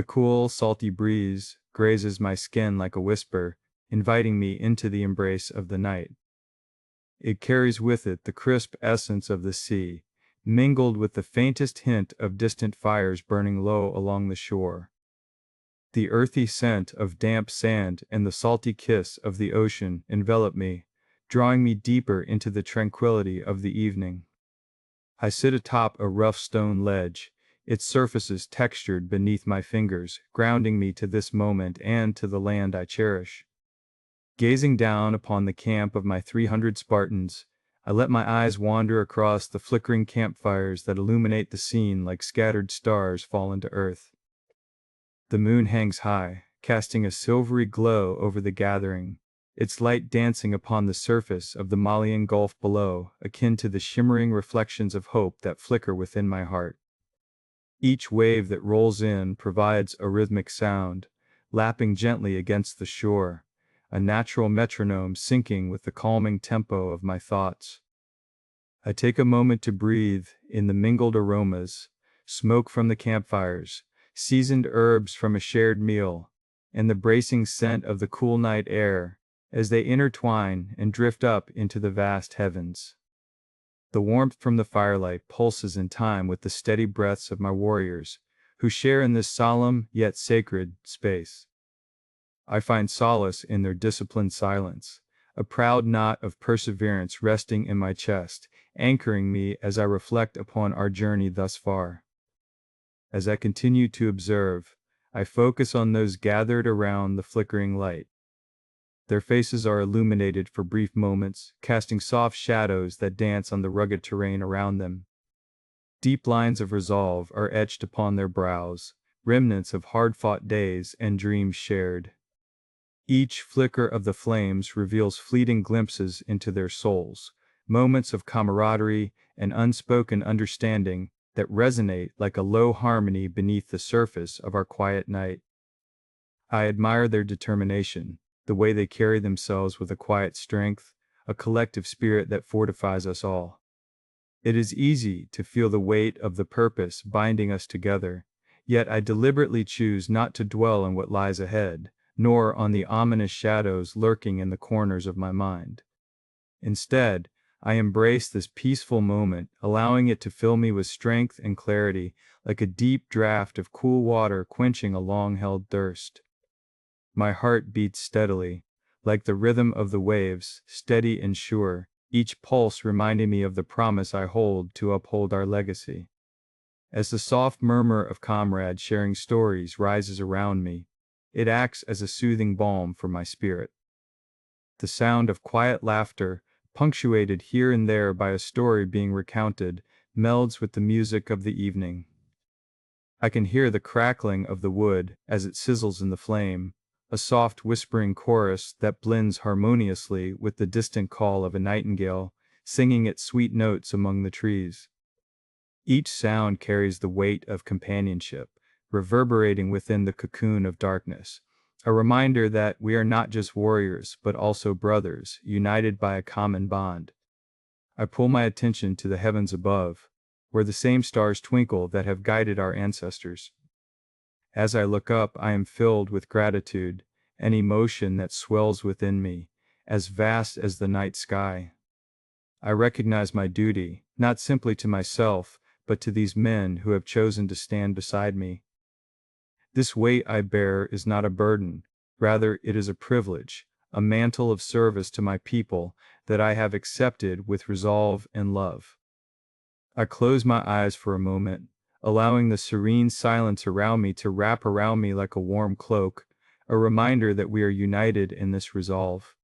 The cool, salty breeze grazes my skin like a whisper, inviting me into the embrace of the night. It carries with it the crisp essence of the sea, mingled with the faintest hint of distant fires burning low along the shore. The earthy scent of damp sand and the salty kiss of the ocean envelop me, drawing me deeper into the tranquility of the evening. I sit atop a rough stone ledge, its surfaces textured beneath my fingers, grounding me to this moment and to the land I cherish. Gazing down upon the camp of my 300 Spartans, I let my eyes wander across the flickering campfires that illuminate the scene like scattered stars fallen to earth. The moon hangs high, casting a silvery glow over the gathering, its light dancing upon the surface of the Malian Gulf below, akin to the shimmering reflections of hope that flicker within my heart. Each wave that rolls in provides a rhythmic sound, lapping gently against the shore, a natural metronome syncing with the calming tempo of my thoughts. I take a moment to breathe in the mingled aromas, smoke from the campfires, seasoned herbs from a shared meal, and the bracing scent of the cool night air, as they intertwine and drift up into the vast heavens. The warmth from the firelight pulses in time with the steady breaths of my warriors, who share in this solemn yet sacred space. I find solace in their disciplined silence, a proud knot of perseverance resting in my chest, anchoring me as I reflect upon our journey thus far. As I continue to observe, I focus on those gathered around the flickering light. Their faces are illuminated for brief moments, casting soft shadows that dance on the rugged terrain around them. Deep lines of resolve are etched upon their brows, remnants of hard-fought days and dreams shared. Each flicker of the flames reveals fleeting glimpses into their souls, moments of camaraderie and unspoken understanding that resonate like a low harmony beneath the surface of our quiet night. I admire their determination, the way they carry themselves with a quiet strength, a collective spirit that fortifies us all. It is easy to feel the weight of the purpose binding us together, yet I deliberately choose not to dwell on what lies ahead, nor on the ominous shadows lurking in the corners of my mind. Instead, I embrace this peaceful moment, allowing it to fill me with strength and clarity, like a deep draught of cool water quenching a long-held thirst. My heart beats steadily, like the rhythm of the waves, steady and sure, each pulse reminding me of the promise I hold to uphold our legacy. As the soft murmur of comrades sharing stories rises around me, it acts as a soothing balm for my spirit. The sound of quiet laughter, punctuated here and there by a story being recounted, melds with the music of the evening. I can hear the crackling of the wood as it sizzles in the flame, a soft whispering chorus that blends harmoniously with the distant call of a nightingale, singing its sweet notes among the trees. Each sound carries the weight of companionship, reverberating within the cocoon of darkness, a reminder that we are not just warriors but also brothers, united by a common bond. I pull my attention to the heavens above, where the same stars twinkle that have guided our ancestors. As I look up, I am filled with gratitude, an emotion that swells within me, as vast as the night sky. I recognize my duty, not simply to myself, but to these men who have chosen to stand beside me. This weight I bear is not a burden, rather it is a privilege, a mantle of service to my people that I have accepted with resolve and love. I close my eyes for a moment, allowing the serene silence around me to wrap around me like a warm cloak, a reminder that we are united in this resolve.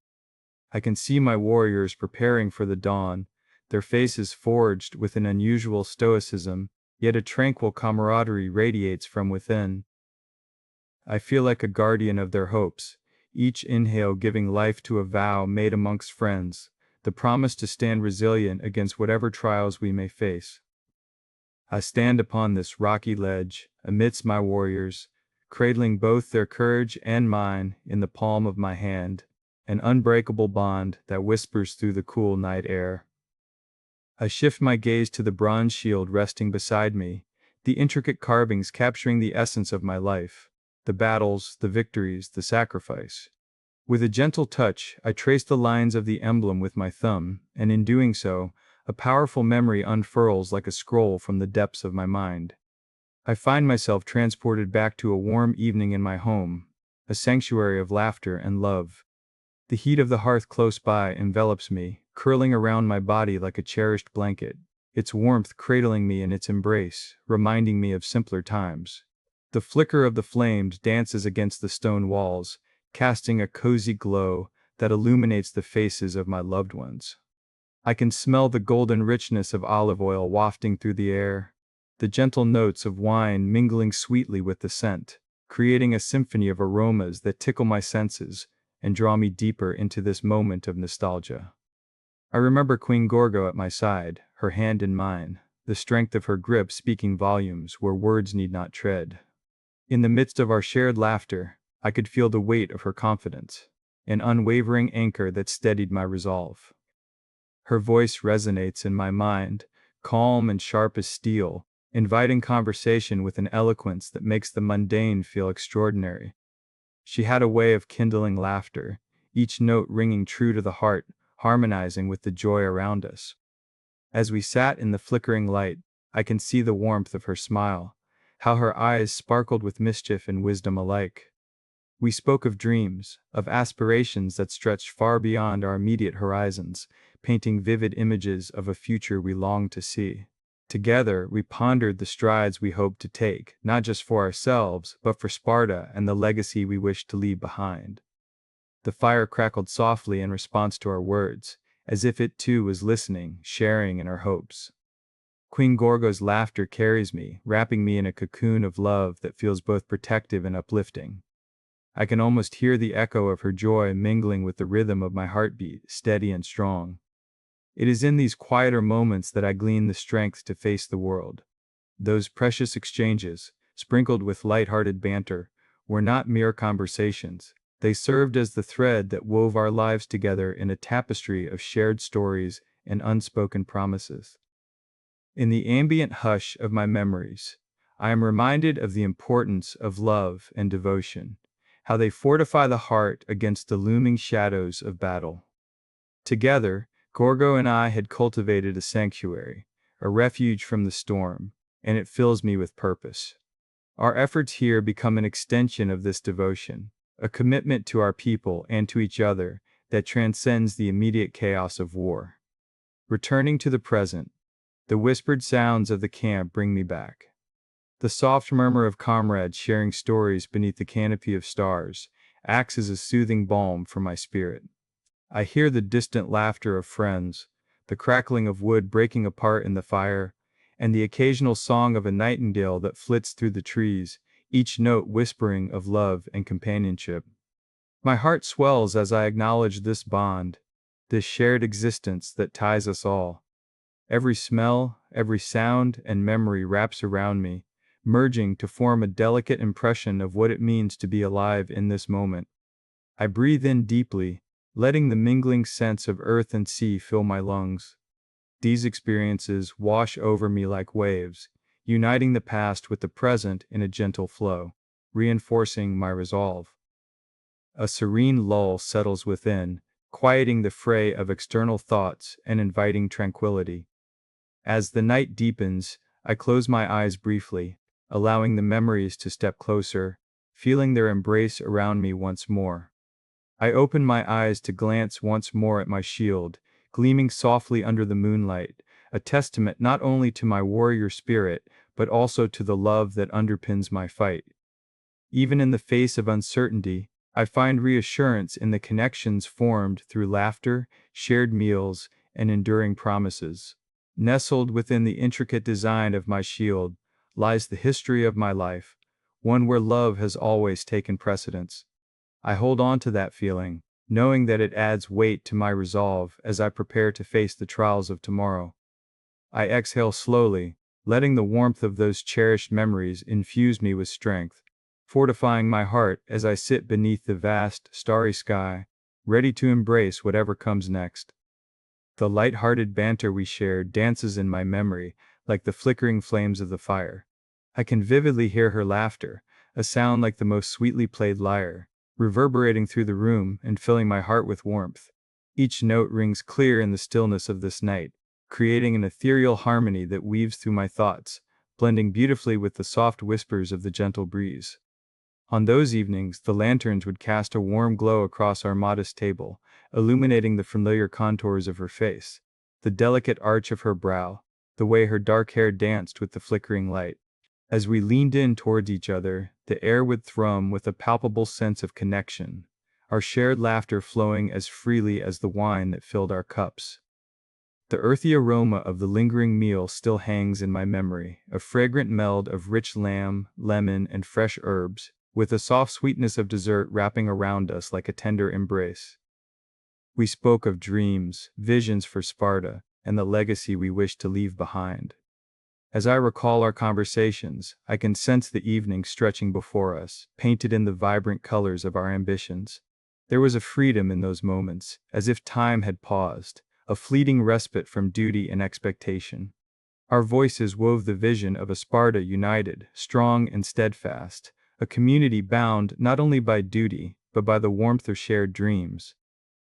I can see my warriors preparing for the dawn, their faces forged with an unusual stoicism, yet a tranquil camaraderie radiates from within. I feel like a guardian of their hopes, each inhale giving life to a vow made amongst friends, the promise to stand resilient against whatever trials we may face. I stand upon this rocky ledge, amidst my warriors, cradling both their courage and mine in the palm of my hand, an unbreakable bond that whispers through the cool night air. I shift my gaze to the bronze shield resting beside me, the intricate carvings capturing the essence of my life, the battles, the victories, the sacrifice. With a gentle touch, I traced the lines of the emblem with my thumb, and in doing so, a powerful memory unfurls like a scroll from the depths of my mind. I find myself transported back to a warm evening in my home, a sanctuary of laughter and love. The heat of the hearth close by envelops me, curling around my body like a cherished blanket, its warmth cradling me in its embrace, reminding me of simpler times. The flicker of the flames dances against the stone walls, casting a cozy glow that illuminates the faces of my loved ones. I can smell the golden richness of olive oil wafting through the air, the gentle notes of wine mingling sweetly with the scent, creating a symphony of aromas that tickle my senses and draw me deeper into this moment of nostalgia. I remember Queen Gorgo at my side, her hand in mine, the strength of her grip speaking volumes where words need not tread. In the midst of our shared laughter, I could feel the weight of her confidence, an unwavering anchor that steadied my resolve. Her voice resonates in my mind, calm and sharp as steel, inviting conversation with an eloquence that makes the mundane feel extraordinary. She had a way of kindling laughter, each note ringing true to the heart, harmonizing with the joy around us. As we sat in the flickering light, I can see the warmth of her smile, how her eyes sparkled with mischief and wisdom alike. We spoke of dreams, of aspirations that stretched far beyond our immediate horizons, painting vivid images of a future we longed to see. Together, we pondered the strides we hoped to take, not just for ourselves, but for Sparta and the legacy we wished to leave behind. The fire crackled softly in response to our words, as if it too was listening, sharing in our hopes. Queen Gorgo's laughter carries me, wrapping me in a cocoon of love that feels both protective and uplifting. I can almost hear the echo of her joy mingling with the rhythm of my heartbeat, steady and strong. It is in these quieter moments that I glean the strength to face the world. Those precious exchanges, sprinkled with light-hearted banter, were not mere conversations. They served as the thread that wove our lives together in a tapestry of shared stories and unspoken promises. In the ambient hush of my memories, I am reminded of the importance of love and devotion, how they fortify the heart against the looming shadows of battle. Together, Gorgo and I had cultivated a sanctuary, a refuge from the storm, and it fills me with purpose. Our efforts here become an extension of this devotion, a commitment to our people and to each other that transcends the immediate chaos of war. Returning to the present, the whispered sounds of the camp bring me back. The soft murmur of comrades sharing stories beneath the canopy of stars acts as a soothing balm for my spirit. I hear the distant laughter of friends, the crackling of wood breaking apart in the fire, and the occasional song of a nightingale that flits through the trees, each note whispering of love and companionship. My heart swells as I acknowledge this bond, this shared existence that ties us all. Every smell, every sound, and memory wraps around me, merging to form a delicate impression of what it means to be alive in this moment. I breathe in deeply, letting the mingling scents of earth and sea fill my lungs. These experiences wash over me like waves, uniting the past with the present in a gentle flow, reinforcing my resolve. A serene lull settles within, quieting the fray of external thoughts and inviting tranquility. As the night deepens, I close my eyes briefly, allowing the memories to step closer, feeling their embrace around me once more. I open my eyes to glance once more at my shield, gleaming softly under the moonlight, a testament not only to my warrior spirit, but also to the love that underpins my fight. Even in the face of uncertainty, I find reassurance in the connections formed through laughter, shared meals, and enduring promises. Nestled within the intricate design of my shield lies the history of my life, one where love has always taken precedence. I hold on to that feeling, knowing that it adds weight to my resolve as I prepare to face the trials of tomorrow. I exhale slowly, letting the warmth of those cherished memories infuse me with strength, fortifying my heart as I sit beneath the vast, starry sky, ready to embrace whatever comes next. The light-hearted banter we shared dances in my memory like the flickering flames of the fire, I can vividly hear her laughter, a sound like the most sweetly played lyre, reverberating through the room and filling my heart with warmth. Each note rings clear in the stillness of this night, creating an ethereal harmony that weaves through my thoughts, blending beautifully with the soft whispers of the gentle breeze. On those evenings, the lanterns would cast a warm glow across our modest table, illuminating the familiar contours of her face, the delicate arch of her brow, the way her dark hair danced with the flickering light. As we leaned in towards each other, the air would thrum with a palpable sense of connection, our shared laughter flowing as freely as the wine that filled our cups. The earthy aroma of the lingering meal still hangs in my memory, a fragrant meld of rich lamb, lemon, and fresh herbs, with a soft sweetness of dessert wrapping around us like a tender embrace. We spoke of dreams, visions for Sparta, and the legacy we wished to leave behind. As I recall our conversations, I can sense the evening stretching before us, painted in the vibrant colors of our ambitions. There was a freedom in those moments, as if time had paused, a fleeting respite from duty and expectation. Our voices wove the vision of a Sparta united, strong and steadfast, a community bound not only by duty, but by the warmth of shared dreams.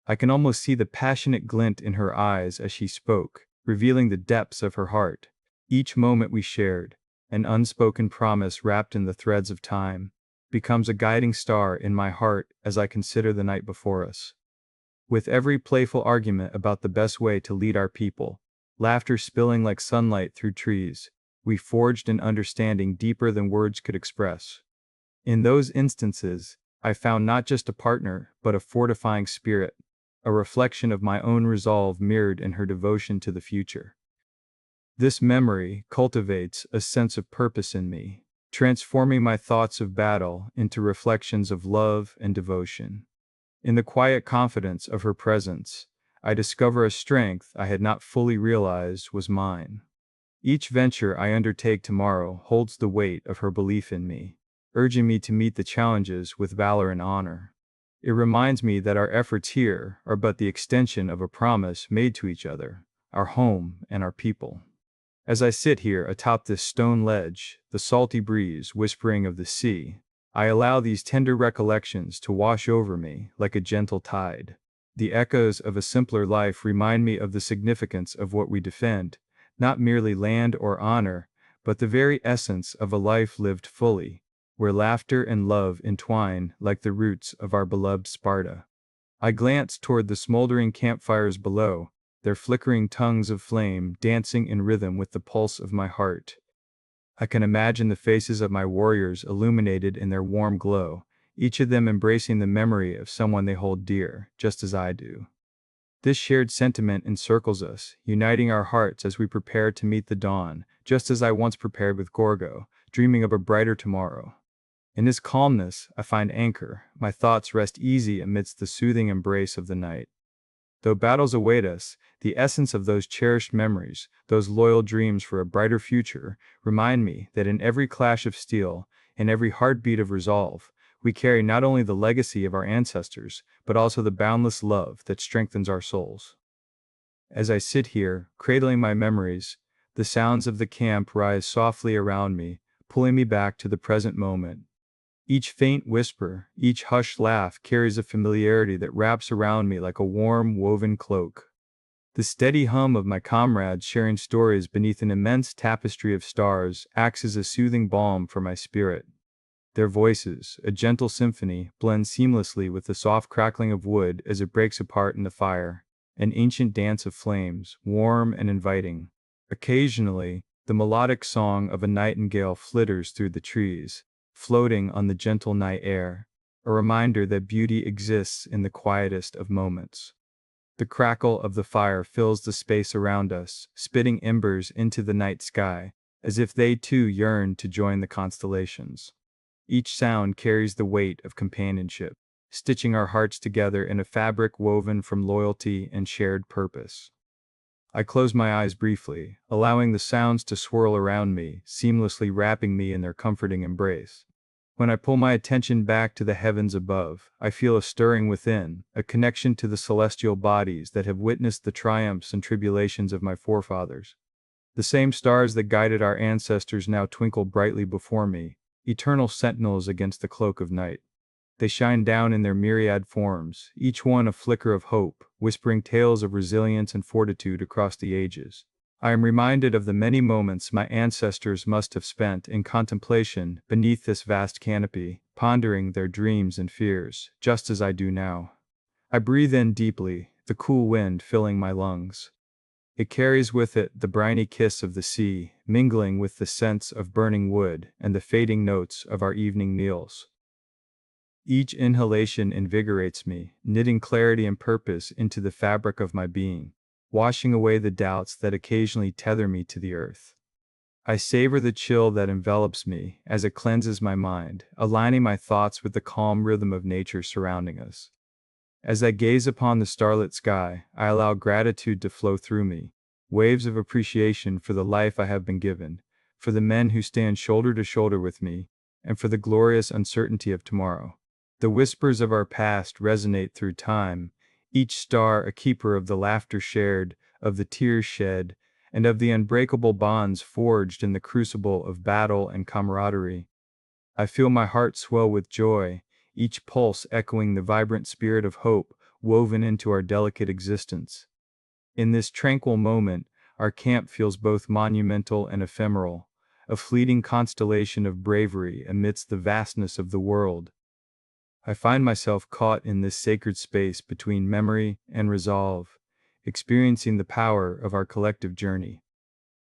I can almost see the passionate glint in her eyes as she spoke, revealing the depths of her heart. Each moment we shared, an unspoken promise wrapped in the threads of time, becomes a guiding star in my heart as I consider the night before us. With every playful argument about the best way to lead our people, laughter spilling like sunlight through trees, we forged an understanding deeper than words could express. In those instances, I found not just a partner, but a fortifying spirit, a reflection of my own resolve mirrored in her devotion to the future. This memory cultivates a sense of purpose in me, transforming my thoughts of battle into reflections of love and devotion. In the quiet confidence of her presence, I discover a strength I had not fully realized was mine. Each venture I undertake tomorrow holds the weight of her belief in me, urging me to meet the challenges with valor and honor. It reminds me that our efforts here are but the extension of a promise made to each other, our home, and our people. As I sit here atop this stone ledge, the salty breeze whispering of the sea, I allow these tender recollections to wash over me like a gentle tide. The echoes of a simpler life remind me of the significance of what we defend, not merely land or honor, but the very essence of a life lived fully, where laughter and love entwine like the roots of our beloved Sparta. I glance toward the smoldering campfires below, their flickering tongues of flame dancing in rhythm with the pulse of my heart. I can imagine the faces of my warriors illuminated in their warm glow, each of them embracing the memory of someone they hold dear, just as I do. This shared sentiment encircles us, uniting our hearts as we prepare to meet the dawn, just as I once prepared with Gorgo, dreaming of a brighter tomorrow. In this calmness, I find anchor, my thoughts rest easy amidst the soothing embrace of the night. Though battles await us, the essence of those cherished memories, those loyal dreams for a brighter future, remind me that in every clash of steel, in every heartbeat of resolve, we carry not only the legacy of our ancestors, but also the boundless love that strengthens our souls. As I sit here, cradling my memories, the sounds of the camp rise softly around me, pulling me back to the present moment. Each faint whisper, each hushed laugh carries a familiarity that wraps around me like a warm, woven cloak. The steady hum of my comrades sharing stories beneath an immense tapestry of stars acts as a soothing balm for my spirit. Their voices, a gentle symphony, blend seamlessly with the soft crackling of wood as it breaks apart in the fire, an ancient dance of flames, warm and inviting. Occasionally, the melodic song of a nightingale flitters through the trees, floating on the gentle night air, a reminder that beauty exists in the quietest of moments. The crackle of the fire fills the space around us, spitting embers into the night sky, as if they too yearn to join the constellations. Each sound carries the weight of companionship, stitching our hearts together in a fabric woven from loyalty and shared purpose. I close my eyes briefly, allowing the sounds to swirl around me, seamlessly wrapping me in their comforting embrace. When I pull my attention back to the heavens above, I feel a stirring within, a connection to the celestial bodies that have witnessed the triumphs and tribulations of my forefathers. The same stars that guided our ancestors now twinkle brightly before me, eternal sentinels against the cloak of night. They shine down in their myriad forms, each one a flicker of hope, whispering tales of resilience and fortitude across the ages. I am reminded of the many moments my ancestors must have spent in contemplation beneath this vast canopy, pondering their dreams and fears, just as I do now. I breathe in deeply, the cool wind filling my lungs. It carries with it the briny kiss of the sea, mingling with the scents of burning wood and the fading notes of our evening meals. Each inhalation invigorates me, knitting clarity and purpose into the fabric of my being, washing away the doubts that occasionally tether me to the earth. I savor the chill that envelops me as it cleanses my mind, aligning my thoughts with the calm rhythm of nature surrounding us. As I gaze upon the starlit sky, I allow gratitude to flow through me, waves of appreciation for the life I have been given, for the men who stand shoulder to shoulder with me, and for the glorious uncertainty of tomorrow. The whispers of our past resonate through time, each star a keeper of the laughter shared, of the tears shed, and of the unbreakable bonds forged in the crucible of battle and camaraderie. I feel my heart swell with joy, each pulse echoing the vibrant spirit of hope woven into our delicate existence. In this tranquil moment, our camp feels both monumental and ephemeral, a fleeting constellation of bravery amidst the vastness of the world. I find myself caught in this sacred space between memory and resolve, experiencing the power of our collective journey.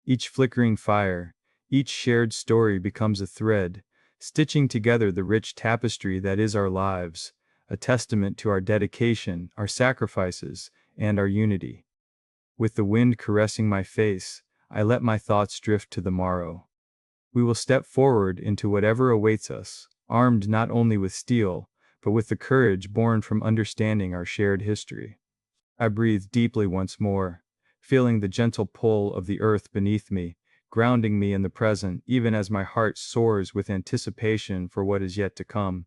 Each flickering fire, each shared story becomes a thread, stitching together the rich tapestry that is our lives, a testament to our dedication, our sacrifices, and our unity. With the wind caressing my face, I let my thoughts drift to the morrow. We will step forward into whatever awaits us, armed not only with steel, but with the courage born from understanding our shared history. I breathe deeply once more, feeling the gentle pull of the earth beneath me, grounding me in the present even as my heart soars with anticipation for what is yet to come.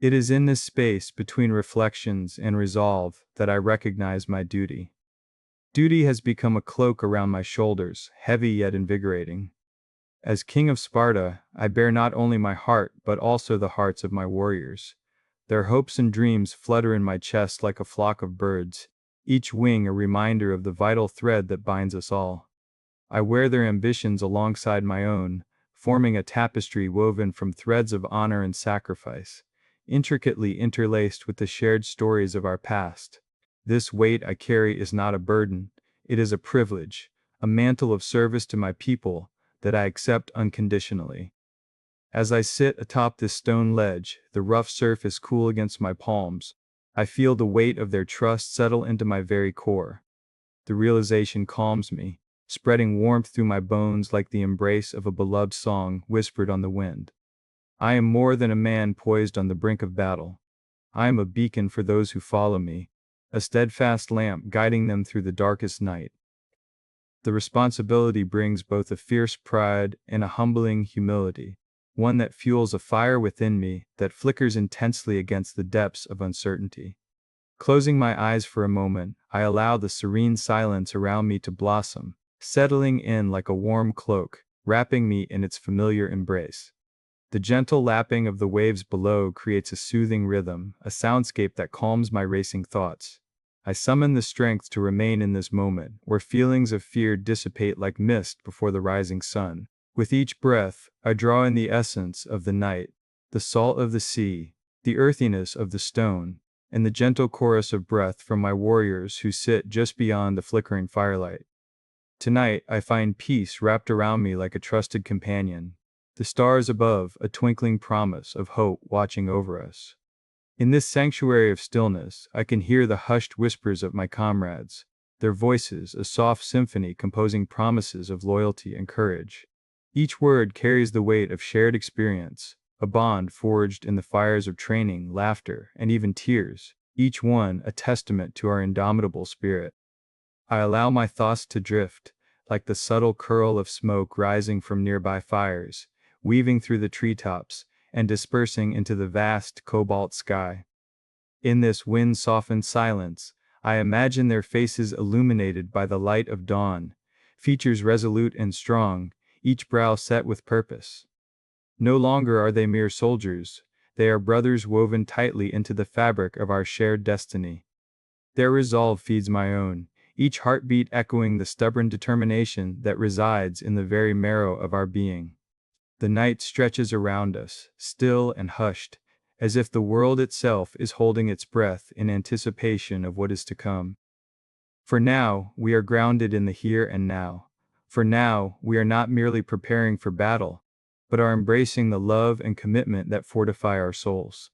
It is in this space between reflections and resolve that I recognize my duty. Duty has become a cloak around my shoulders, heavy yet invigorating. As king of Sparta, I bear not only my heart but also the hearts of my warriors. Their hopes and dreams flutter in my chest like a flock of birds, each wing a reminder of the vital thread that binds us all. I wear their ambitions alongside my own, forming a tapestry woven from threads of honor and sacrifice, intricately interlaced with the shared stories of our past. This weight I carry is not a burden, it is a privilege, a mantle of service to my people that I accept unconditionally. As I sit atop this stone ledge, the rough surface cool against my palms, I feel the weight of their trust settle into my very core. The realization calms me, spreading warmth through my bones like the embrace of a beloved song whispered on the wind. I am more than a man poised on the brink of battle. I am a beacon for those who follow me, a steadfast lamp guiding them through the darkest night. The responsibility brings both a fierce pride and a humbling humility, one that fuels a fire within me that flickers intensely against the depths of uncertainty. Closing my eyes for a moment, I allow the serene silence around me to blossom, settling in like a warm cloak, wrapping me in its familiar embrace. The gentle lapping of the waves below creates a soothing rhythm, a soundscape that calms my racing thoughts. I summon the strength to remain in this moment, where feelings of fear dissipate like mist before the rising sun. With each breath, I draw in the essence of the night, the salt of the sea, the earthiness of the stone, and the gentle chorus of breath from my warriors who sit just beyond the flickering firelight. Tonight, I find peace wrapped around me like a trusted companion, the stars above a twinkling promise of hope watching over us. In this sanctuary of stillness, I can hear the hushed whispers of my comrades, their voices a soft symphony composing promises of loyalty and courage. Each word carries the weight of shared experience, a bond forged in the fires of training, laughter, and even tears, each one a testament to our indomitable spirit. I allow my thoughts to drift, like the subtle curl of smoke rising from nearby fires, weaving through the treetops, and dispersing into the vast cobalt sky. In this wind-softened silence, I imagine their faces illuminated by the light of dawn, features resolute and strong, each brow set with purpose. No longer are they mere soldiers, they are brothers woven tightly into the fabric of our shared destiny. Their resolve feeds my own, each heartbeat echoing the stubborn determination that resides in the very marrow of our being. The night stretches around us, still and hushed, as if the world itself is holding its breath in anticipation of what is to come. For now, we are grounded in the here and now. For now, we are not merely preparing for battle, but are embracing the love and commitment that fortify our souls.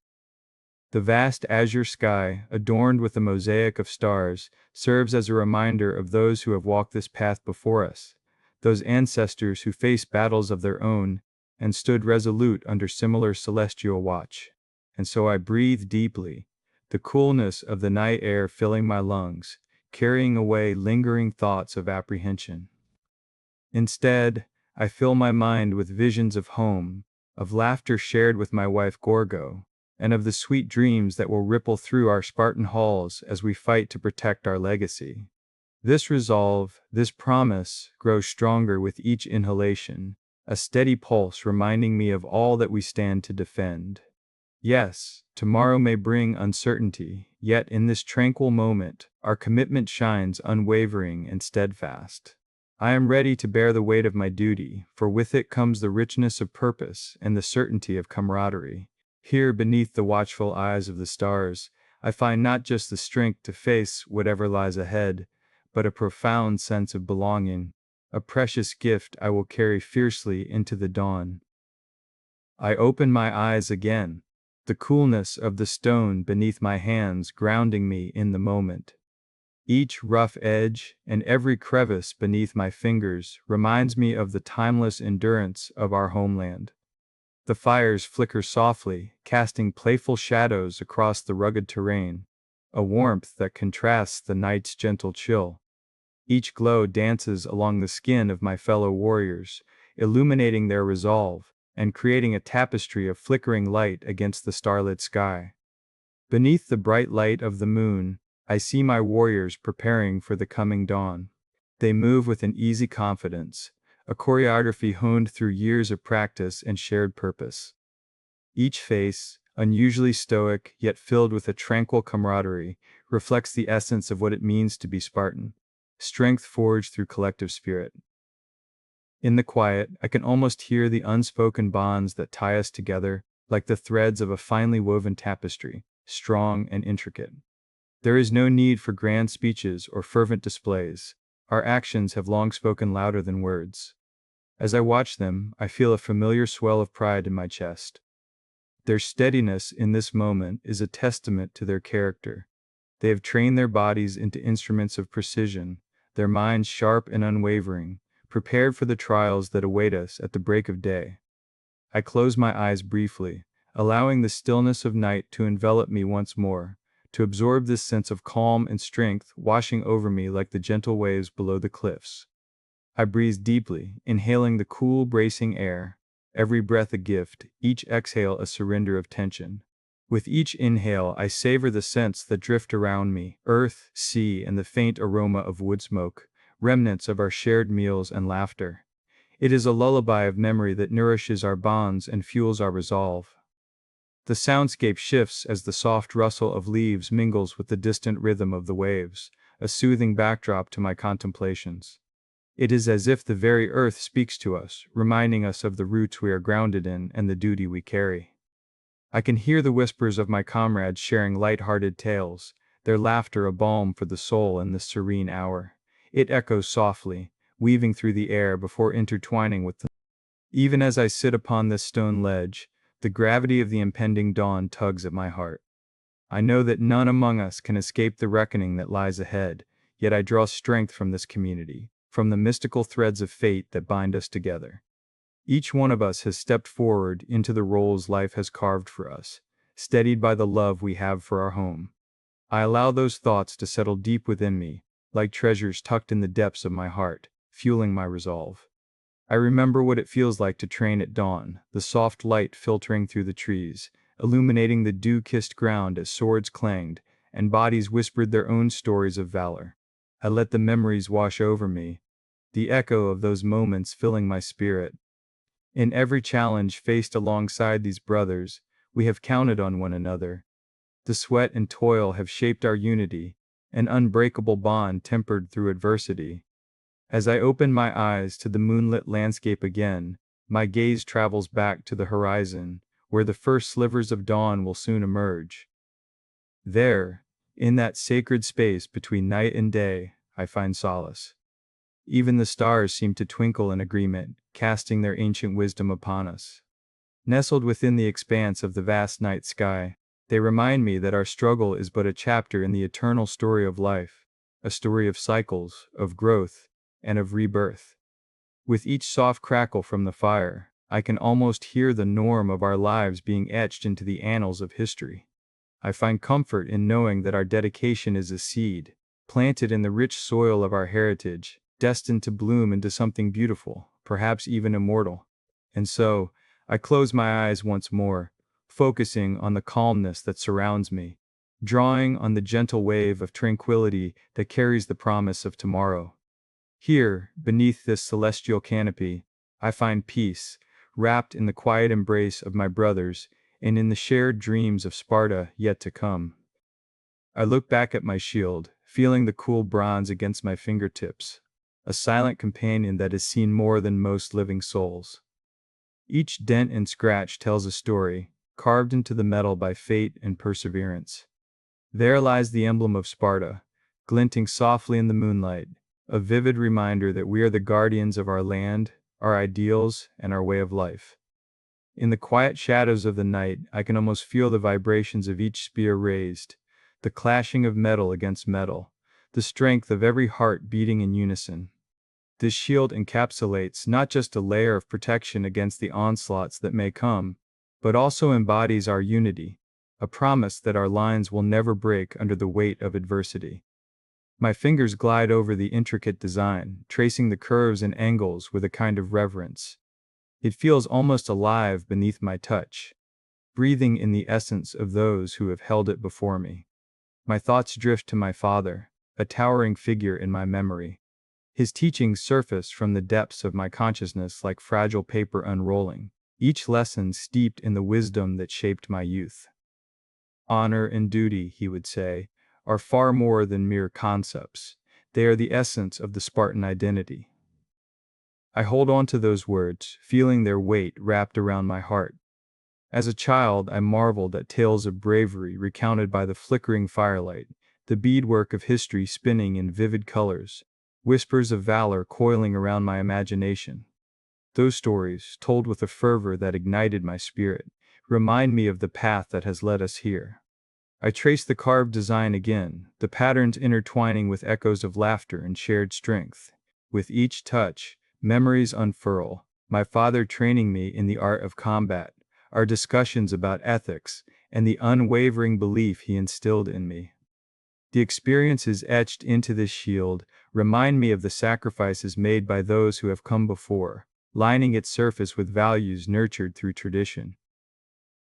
The vast azure sky, adorned with a mosaic of stars, serves as a reminder of those who have walked this path before us, those ancestors who faced battles of their own and stood resolute under similar celestial watch. And so I breathe deeply, the coolness of the night air filling my lungs, carrying away lingering thoughts of apprehension. Instead, I fill my mind with visions of home, of laughter shared with my wife Gorgo, and of the sweet dreams that will ripple through our Spartan halls as we fight to protect our legacy. This resolve, this promise, grows stronger with each inhalation, a steady pulse reminding me of all that we stand to defend. Yes, tomorrow may bring uncertainty, yet in this tranquil moment, our commitment shines unwavering and steadfast. I am ready to bear the weight of my duty, for with it comes the richness of purpose and the certainty of camaraderie. Here, beneath the watchful eyes of the stars, I find not just the strength to face whatever lies ahead, but a profound sense of belonging, a precious gift I will carry fiercely into the dawn. I open my eyes again, the coolness of the stone beneath my hands grounding me in the moment. Each rough edge and every crevice beneath my fingers reminds me of the timeless endurance of our homeland. The fires flicker softly, casting playful shadows across the rugged terrain, a warmth that contrasts the night's gentle chill. Each glow dances along the skin of my fellow warriors, illuminating their resolve and creating a tapestry of flickering light against the starlit sky. Beneath the bright light of the moon, I see my warriors preparing for the coming dawn. They move with an easy confidence, a choreography honed through years of practice and shared purpose. Each face, unusually stoic yet filled with a tranquil camaraderie, reflects the essence of what it means to be Spartan, strength forged through collective spirit. In the quiet, I can almost hear the unspoken bonds that tie us together, like the threads of a finely woven tapestry, strong and intricate. There is no need for grand speeches or fervent displays. Our actions have long spoken louder than words. As I watch them, I feel a familiar swell of pride in my chest. Their steadiness in this moment is a testament to their character. They have trained their bodies into instruments of precision, their minds sharp and unwavering, prepared for the trials that await us at the break of day. I close my eyes briefly, allowing the stillness of night to envelop me once more, to absorb this sense of calm and strength washing over me like the gentle waves below the cliffs. I breathe deeply, inhaling the cool, bracing air, every breath a gift, each exhale a surrender of tension. With each inhale, I savor the scents that drift around me, earth, sea, and the faint aroma of wood smoke, remnants of our shared meals and laughter. It is a lullaby of memory that nourishes our bonds and fuels our resolve. The soundscape shifts as the soft rustle of leaves mingles with the distant rhythm of the waves, a soothing backdrop to my contemplations. It is as if the very earth speaks to us, reminding us of the roots we are grounded in and the duty we carry. I can hear the whispers of my comrades sharing light-hearted tales, their laughter a balm for the soul in this serene hour. It echoes softly, weaving through the air before intertwining with the... Even as I sit upon this stone ledge, the gravity of the impending dawn tugs at my heart. I know that none among us can escape the reckoning that lies ahead, yet I draw strength from this community, from the mystical threads of fate that bind us together. Each one of us has stepped forward into the roles life has carved for us, steadied by the love we have for our home. I allow those thoughts to settle deep within me, like treasures tucked in the depths of my heart, fueling my resolve. I remember what it feels like to train at dawn, the soft light filtering through the trees, illuminating the dew-kissed ground as swords clanged, and bodies whispered their own stories of valor. I let the memories wash over me, the echo of those moments filling my spirit. In every challenge faced alongside these brothers, we have counted on one another. The sweat and toil have shaped our unity, an unbreakable bond tempered through adversity. As I open my eyes to the moonlit landscape again, my gaze travels back to the horizon, where the first slivers of dawn will soon emerge. There, in that sacred space between night and day, I find solace. Even the stars seem to twinkle in agreement, casting their ancient wisdom upon us. Nestled within the expanse of the vast night sky, they remind me that our struggle is but a chapter in the eternal story of life, a story of cycles, of growth, and of rebirth. With each soft crackle from the fire, I can almost hear the norm of our lives being etched into the annals of history. I find comfort in knowing that our dedication is a seed, planted in the rich soil of our heritage, destined to bloom into something beautiful, perhaps even immortal. And so, I close my eyes once more, focusing on the calmness that surrounds me, drawing on the gentle wave of tranquility that carries the promise of tomorrow. Here, beneath this celestial canopy, I find peace, wrapped in the quiet embrace of my brothers and in the shared dreams of Sparta yet to come. I look back at my shield, feeling the cool bronze against my fingertips, a silent companion that has seen more than most living souls. Each dent and scratch tells a story, carved into the metal by fate and perseverance. There lies the emblem of Sparta, glinting softly in the moonlight, a vivid reminder that we are the guardians of our land, our ideals, and our way of life. In the quiet shadows of the night, I can almost feel the vibrations of each spear raised, the clashing of metal against metal, the strength of every heart beating in unison. This shield encapsulates not just a layer of protection against the onslaughts that may come, but also embodies our unity, a promise that our lines will never break under the weight of adversity. My fingers glide over the intricate design, tracing the curves and angles with a kind of reverence. It feels almost alive beneath my touch, breathing in the essence of those who have held it before me. My thoughts drift to my father, a towering figure in my memory. His teachings surface from the depths of my consciousness like fragile paper unrolling, each lesson steeped in the wisdom that shaped my youth. Honor and duty, he would say, are far more than mere concepts. They are the essence of the Spartan identity. I hold on to those words, feeling their weight wrapped around my heart. As a child, I marveled at tales of bravery recounted by the flickering firelight, the beadwork of history spinning in vivid colors, whispers of valor coiling around my imagination. Those stories, told with a fervor that ignited my spirit, remind me of the path that has led us here. I trace the carved design again, the patterns intertwining with echoes of laughter and shared strength. With each touch, memories unfurl, my father training me in the art of combat, our discussions about ethics, and the unwavering belief he instilled in me. The experiences etched into this shield remind me of the sacrifices made by those who have come before, lining its surface with values nurtured through tradition.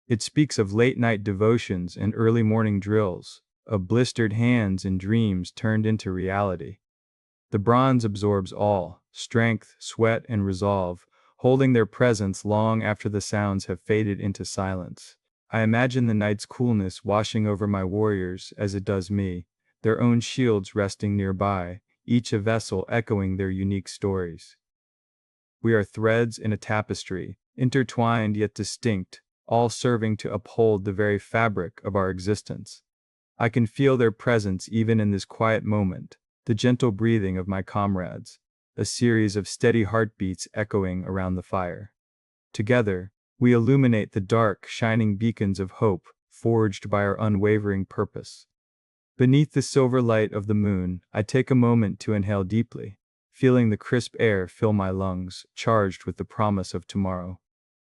It speaks of late-night devotions and early morning drills, of blistered hands and dreams turned into reality. The bronze absorbs all, strength, sweat, and resolve, holding their presence long after the sounds have faded into silence. I imagine the night's coolness washing over my warriors as it does me, their own shields resting nearby, each a vessel echoing their unique stories. We are threads in a tapestry, intertwined yet distinct, all serving to uphold the very fabric of our existence. I can feel their presence even in this quiet moment, the gentle breathing of my comrades, a series of steady heartbeats echoing around the fire. Together, we illuminate the dark, shining beacons of hope forged by our unwavering purpose. Beneath the silver light of the moon, I take a moment to inhale deeply, feeling the crisp air fill my lungs, charged with the promise of tomorrow.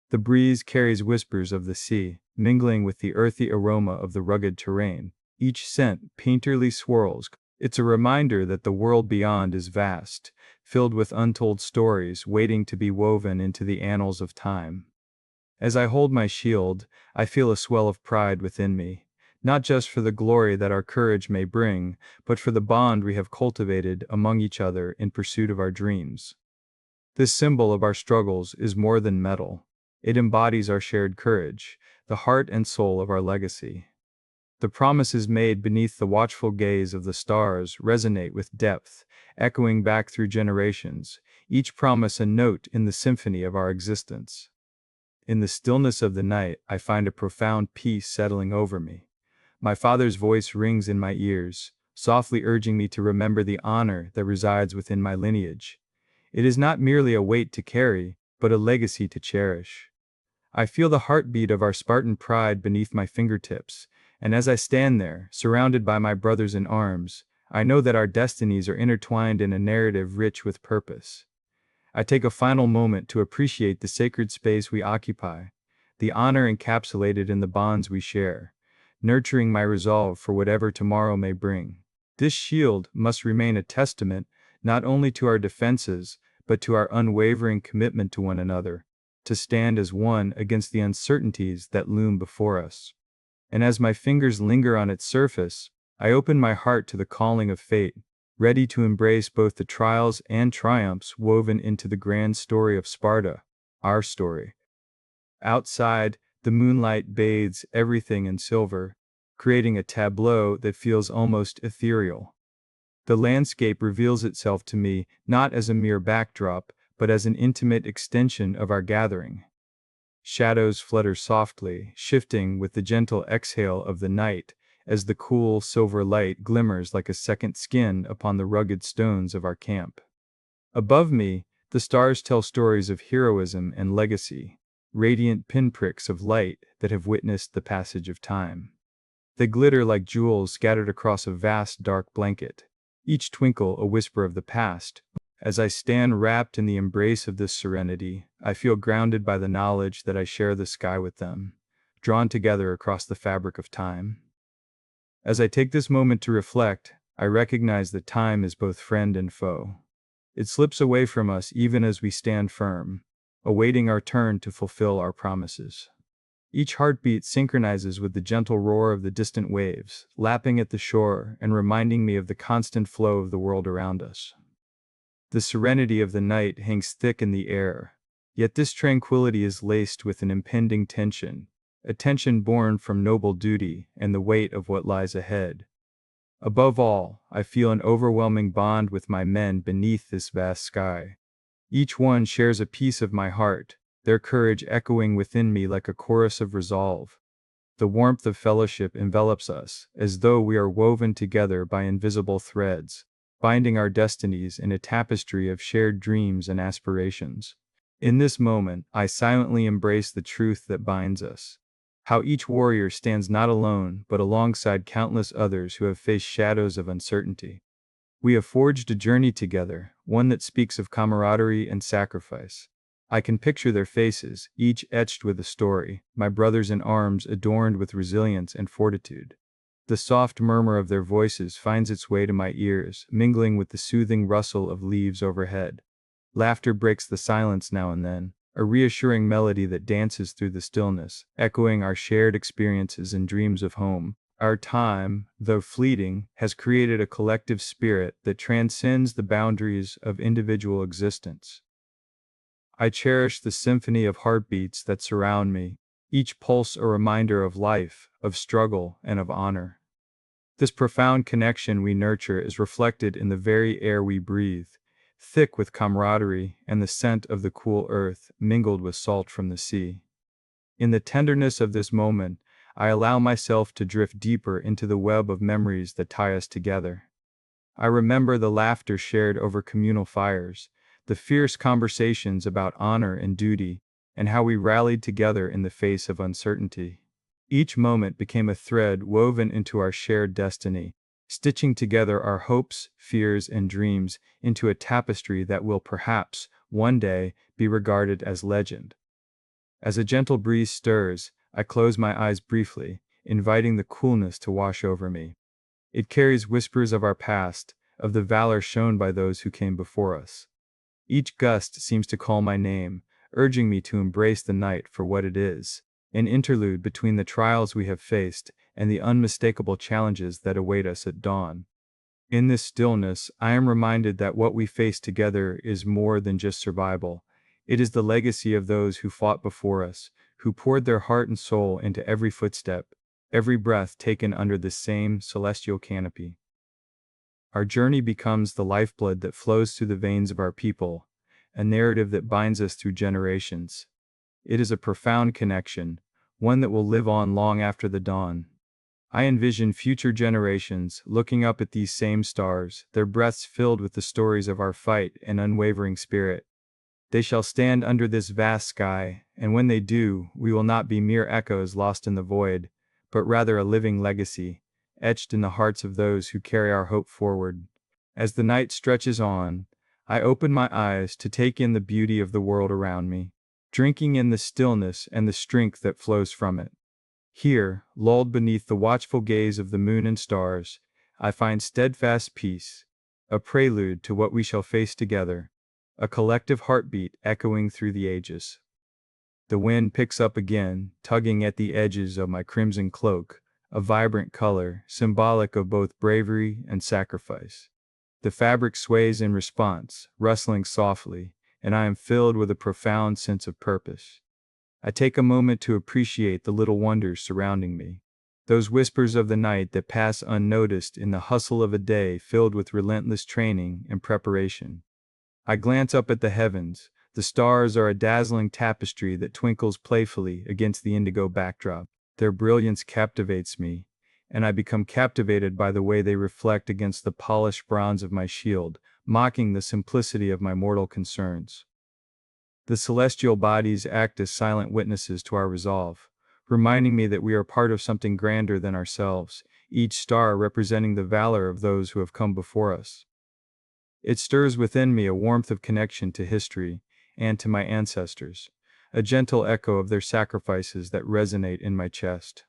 The breeze carries whispers of the sea, mingling with the earthy aroma of the rugged terrain. Each scent painterly swirls. It's a reminder that the world beyond is vast, filled with untold stories waiting to be woven into the annals of time. As I hold my shield, I feel a swell of pride within me, not just for the glory that our courage may bring, but for the bond we have cultivated among each other in pursuit of our dreams. This symbol of our struggles is more than metal. It embodies our shared courage, the heart and soul of our legacy. The promises made beneath the watchful gaze of the stars resonate with depth, echoing back through generations, each promise a note in the symphony of our existence. In the stillness of the night, I find a profound peace settling over me. My father's voice rings in my ears, softly urging me to remember the honor that resides within my lineage. It is not merely a weight to carry, but a legacy to cherish. I feel the heartbeat of our Spartan pride beneath my fingertips, and as I stand there, surrounded by my brothers in arms, I know that our destinies are intertwined in a narrative rich with purpose. I take a final moment to appreciate the sacred space we occupy, the honor encapsulated in the bonds we share, nurturing my resolve for whatever tomorrow may bring. This shield must remain a testament not only to our defenses, but to our unwavering commitment to one another, to stand as one against the uncertainties that loom before us. And as my fingers linger on its surface, I open my heart to the calling of fate, ready to embrace both the trials and triumphs woven into the grand story of Sparta, our story. Outside, the moonlight bathes everything in silver, creating a tableau that feels almost ethereal. The landscape reveals itself to me not as a mere backdrop, but as an intimate extension of our gathering. Shadows flutter softly, shifting with the gentle exhale of the night, as the cool silver light glimmers like a second skin upon the rugged stones of our camp. Above me, the stars tell stories of heroism and legacy, radiant pinpricks of light that have witnessed the passage of time. They glitter like jewels scattered across a vast dark blanket, each twinkle a whisper of the past. As I stand wrapped in the embrace of this serenity, I feel grounded by the knowledge that I share the sky with them, drawn together across the fabric of time. As I take this moment to reflect, I recognize that time is both friend and foe. It slips away from us even as we stand firm, awaiting our turn to fulfill our promises. Each heartbeat synchronizes with the gentle roar of the distant waves, lapping at the shore and reminding me of the constant flow of the world around us. The serenity of the night hangs thick in the air, yet this tranquility is laced with an impending tension, a tension born from noble duty and the weight of what lies ahead. Above all, I feel an overwhelming bond with my men beneath this vast sky. Each one shares a piece of my heart, their courage echoing within me like a chorus of resolve. The warmth of fellowship envelops us, as though we are woven together by invisible threads, binding our destinies in a tapestry of shared dreams and aspirations. In this moment, I silently embrace the truth that binds us. How each warrior stands not alone, but alongside countless others who have faced shadows of uncertainty. We have forged a journey together, one that speaks of camaraderie and sacrifice. I can picture their faces, each etched with a story, my brothers in arms adorned with resilience and fortitude. The soft murmur of their voices finds its way to my ears, mingling with the soothing rustle of leaves overhead. Laughter breaks the silence now and then, a reassuring melody that dances through the stillness, echoing our shared experiences and dreams of home. Our time, though fleeting, has created a collective spirit that transcends the boundaries of individual existence. I cherish the symphony of heartbeats that surround me, each pulse a reminder of life, of struggle, and of honor. This profound connection we nurture is reflected in the very air we breathe, thick with camaraderie and the scent of the cool earth mingled with salt from the sea. In the tenderness of this moment, I allow myself to drift deeper into the web of memories that tie us together. I remember the laughter shared over communal fires, the fierce conversations about honor and duty, and how we rallied together in the face of uncertainty. Each moment became a thread woven into our shared destiny, stitching together our hopes, fears, and dreams into a tapestry that will perhaps, one day, be regarded as legend. As a gentle breeze stirs, I close my eyes briefly, inviting the coolness to wash over me. It carries whispers of our past, of the valor shown by those who came before us. Each gust seems to call my name, urging me to embrace the night for what it is, an interlude between the trials we have faced and the unmistakable challenges that await us at dawn. In this stillness, I am reminded that what we face together is more than just survival. It is the legacy of those who fought before us, who poured their heart and soul into every footstep, every breath taken under the same celestial canopy. Our journey becomes the lifeblood that flows through the veins of our people, a narrative that binds us through generations. It is a profound connection, one that will live on long after the dawn. I envision future generations looking up at these same stars, their breaths filled with the stories of our fight and unwavering spirit. They shall stand under this vast sky, and when they do, we will not be mere echoes lost in the void, but rather a living legacy, etched in the hearts of those who carry our hope forward. As the night stretches on, I open my eyes to take in the beauty of the world around me, drinking in the stillness and the strength that flows from it. Here, lulled beneath the watchful gaze of the moon and stars, I find steadfast peace, a prelude to what we shall face together, a collective heartbeat echoing through the ages. The wind picks up again, tugging at the edges of my crimson cloak, a vibrant color, symbolic of both bravery and sacrifice. The fabric sways in response, rustling softly, and I am filled with a profound sense of purpose. I take a moment to appreciate the little wonders surrounding me, those whispers of the night that pass unnoticed in the hustle of a day filled with relentless training and preparation. I glance up at the heavens. The stars are a dazzling tapestry that twinkles playfully against the indigo backdrop. Their brilliance captivates me, and I become captivated by the way they reflect against the polished bronze of my shield, mocking the simplicity of my mortal concerns. The celestial bodies act as silent witnesses to our resolve, reminding me that we are part of something grander than ourselves, each star representing the valor of those who have come before us. It stirs within me a warmth of connection to history and to my ancestors, a gentle echo of their sacrifices that resonate in my chest.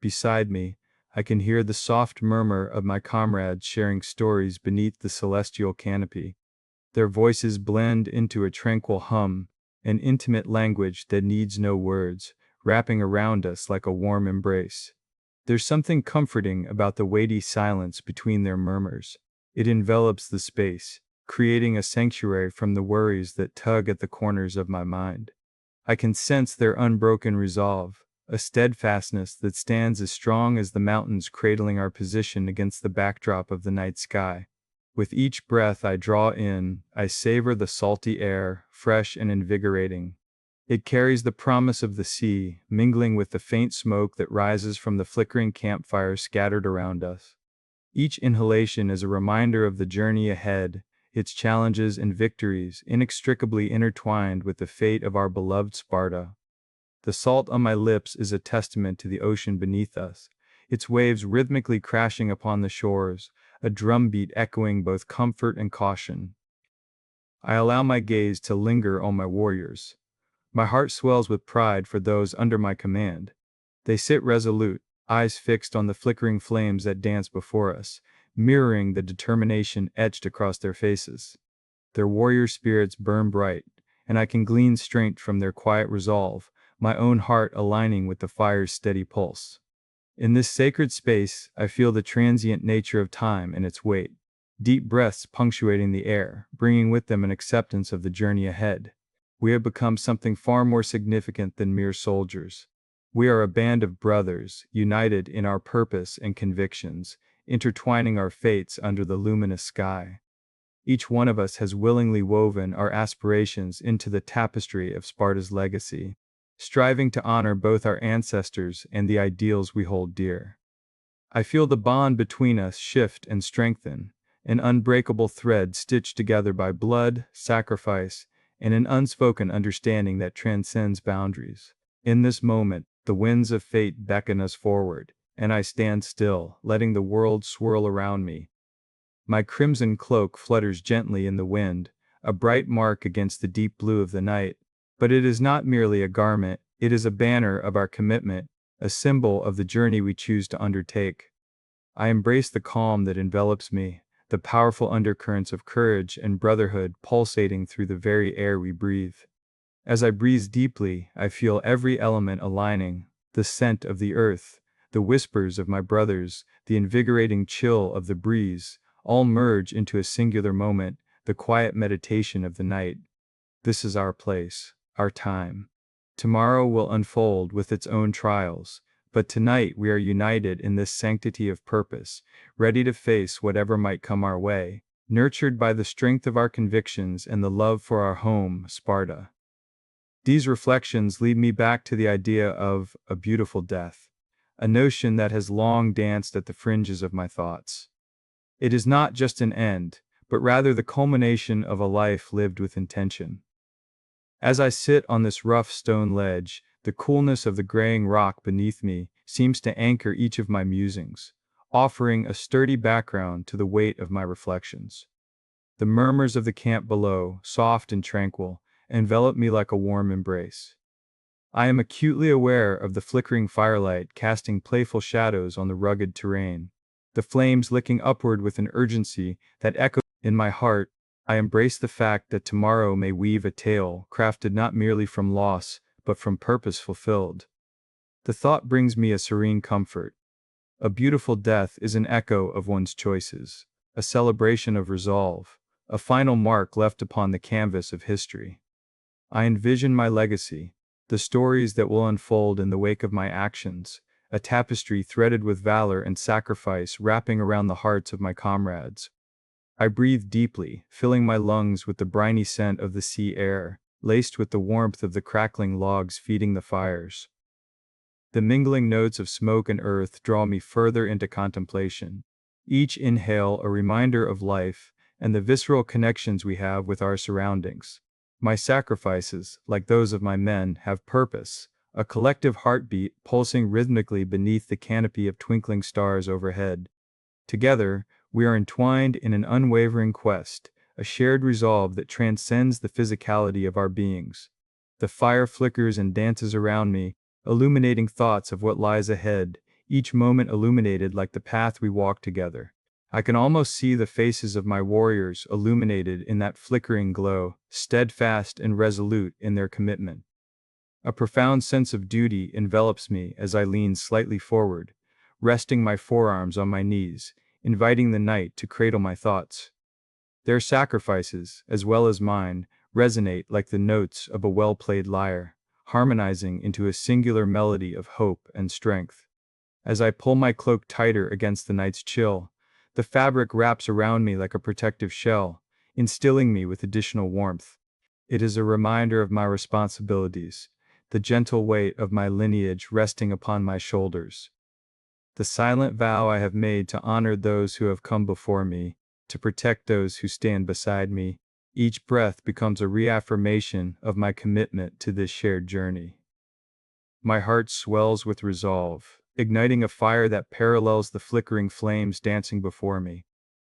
Beside me, I can hear the soft murmur of my comrades sharing stories beneath the celestial canopy. Their voices blend into a tranquil hum, an intimate language that needs no words, wrapping around us like a warm embrace. There's something comforting about the weighty silence between their murmurs. It envelops the space, creating a sanctuary from the worries that tug at the corners of my mind. I can sense their unbroken resolve, a steadfastness that stands as strong as the mountains cradling our position against the backdrop of the night sky. With each breath I draw in, I savor the salty air, fresh and invigorating. It carries the promise of the sea, mingling with the faint smoke that rises from the flickering campfires scattered around us. Each inhalation is a reminder of the journey ahead, its challenges and victories inextricably intertwined with the fate of our beloved Sparta. The salt on my lips is a testament to the ocean beneath us, its waves rhythmically crashing upon the shores, a drumbeat echoing both comfort and caution. I allow my gaze to linger on my warriors. My heart swells with pride for those under my command. They sit resolute, eyes fixed on the flickering flames that dance before us, mirroring the determination etched across their faces. Their warrior spirits burn bright, and I can glean strength from their quiet resolve, my own heart aligning with the fire's steady pulse. In this sacred space, I feel the transient nature of time and its weight. Deep breaths punctuating the air, bringing with them an acceptance of the journey ahead. We have become something far more significant than mere soldiers. We are a band of brothers, united in our purpose and convictions, intertwining our fates under the luminous sky. Each one of us has willingly woven our aspirations into the tapestry of Sparta's legacy, striving to honor both our ancestors and the ideals we hold dear. I feel the bond between us shift and strengthen, an unbreakable thread stitched together by blood, sacrifice, and an unspoken understanding that transcends boundaries. In this moment, the winds of fate beckon us forward, and I stand still, letting the world swirl around me. My crimson cloak flutters gently in the wind, a bright mark against the deep blue of the night. But it is not merely a garment, it is a banner of our commitment, a symbol of the journey we choose to undertake. I embrace the calm that envelops me, the powerful undercurrents of courage and brotherhood pulsating through the very air we breathe. As I breathe deeply, I feel every element aligning, the scent of the earth, the whispers of my brothers, the invigorating chill of the breeze, all merge into a singular moment, the quiet meditation of the night. This is our place, our time. Tomorrow will unfold with its own trials, but tonight we are united in this sanctity of purpose, ready to face whatever might come our way, nurtured by the strength of our convictions and the love for our home, Sparta. These reflections lead me back to the idea of a beautiful death, a notion that has long danced at the fringes of my thoughts. It is not just an end, but rather the culmination of a life lived with intention. As I sit on this rough stone ledge, the coolness of the graying rock beneath me seems to anchor each of my musings, offering a sturdy background to the weight of my reflections. The murmurs of the camp below, soft and tranquil, envelop me like a warm embrace. I am acutely aware of the flickering firelight casting playful shadows on the rugged terrain, the flames licking upward with an urgency that echoes in my heart. I embrace the fact that tomorrow may weave a tale crafted not merely from loss, but from purpose fulfilled. The thought brings me a serene comfort. A beautiful death is an echo of one's choices, a celebration of resolve, a final mark left upon the canvas of history. I envision my legacy, the stories that will unfold in the wake of my actions, a tapestry threaded with valor and sacrifice wrapping around the hearts of my comrades. I breathe deeply, filling my lungs with the briny scent of the sea air, laced with the warmth of the crackling logs feeding the fires. The mingling notes of smoke and earth draw me further into contemplation, each inhale a reminder of life and the visceral connections we have with our surroundings. My sacrifices, like those of my men, have purpose, a collective heartbeat pulsing rhythmically beneath the canopy of twinkling stars overhead. Together, we are entwined in an unwavering quest, a shared resolve that transcends the physicality of our beings. The fire flickers and dances around me, illuminating thoughts of what lies ahead, each moment illuminated like the path we walk together. I can almost see the faces of my warriors illuminated in that flickering glow, steadfast and resolute in their commitment. A profound sense of duty envelops me as I lean slightly forward, resting my forearms on my knees, inviting the night to cradle my thoughts. Their sacrifices, as well as mine, resonate like the notes of a well-played lyre, harmonizing into a singular melody of hope and strength. As I pull my cloak tighter against the night's chill, the fabric wraps around me like a protective shell, instilling me with additional warmth. It is a reminder of my responsibilities, the gentle weight of my lineage resting upon my shoulders. The silent vow I have made to honor those who have come before me, to protect those who stand beside me. Each breath becomes a reaffirmation of my commitment to this shared journey. My heart swells with resolve, igniting a fire that parallels the flickering flames dancing before me.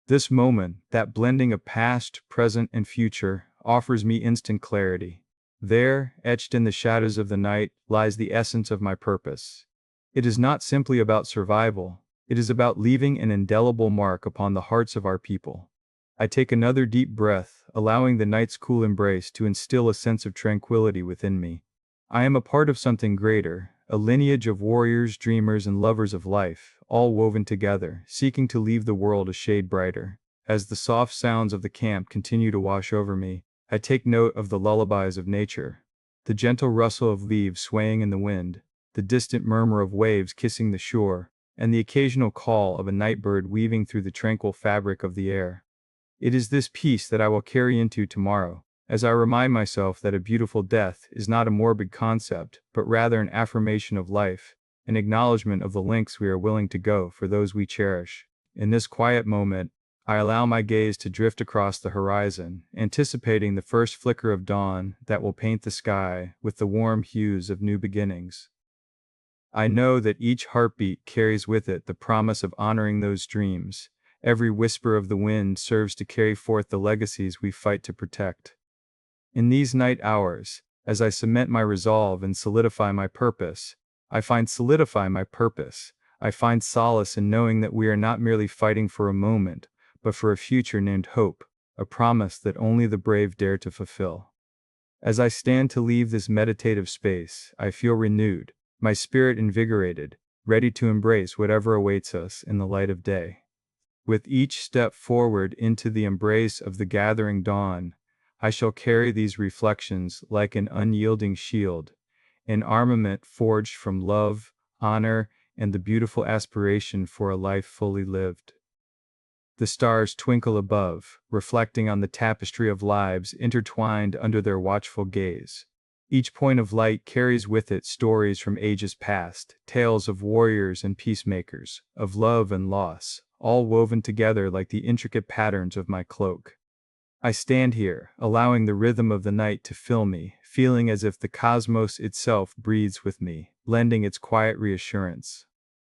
This moment, that blending of past, present, and future, offers me instant clarity. There, etched in the shadows of the night, lies the essence of my purpose. It is not simply about survival, it is about leaving an indelible mark upon the hearts of our people. I take another deep breath, allowing the night's cool embrace to instill a sense of tranquility within me. I am a part of something greater, a lineage of warriors, dreamers, and lovers of life, all woven together, seeking to leave the world a shade brighter. As the soft sounds of the camp continue to wash over me, I take note of the lullabies of nature, the gentle rustle of leaves swaying in the wind, the distant murmur of waves kissing the shore, and the occasional call of a night bird weaving through the tranquil fabric of the air. It is this peace that I will carry into tomorrow, as I remind myself that a beautiful death is not a morbid concept, but rather an affirmation of life, an acknowledgement of the lengths we are willing to go for those we cherish. In this quiet moment, I allow my gaze to drift across the horizon, anticipating the first flicker of dawn that will paint the sky with the warm hues of new beginnings. I know that each heartbeat carries with it the promise of honoring those dreams. Every whisper of the wind serves to carry forth the legacies we fight to protect. In these night hours, as I cement my resolve and solidify my purpose, I find solace in knowing that we are not merely fighting for a moment, but for a future named hope, a promise that only the brave dare to fulfill. As I stand to leave this meditative space, I feel renewed, my spirit invigorated, ready to embrace whatever awaits us in the light of day. With each step forward into the embrace of the gathering dawn, I shall carry these reflections like an unyielding shield, an armament forged from love, honor, and the beautiful aspiration for a life fully lived. The stars twinkle above, reflecting on the tapestry of lives intertwined under their watchful gaze. Each point of light carries with it stories from ages past, tales of warriors and peacemakers, of love and loss, all woven together like the intricate patterns of my cloak. I stand here, allowing the rhythm of the night to fill me, feeling as if the cosmos itself breathes with me, lending its quiet reassurance.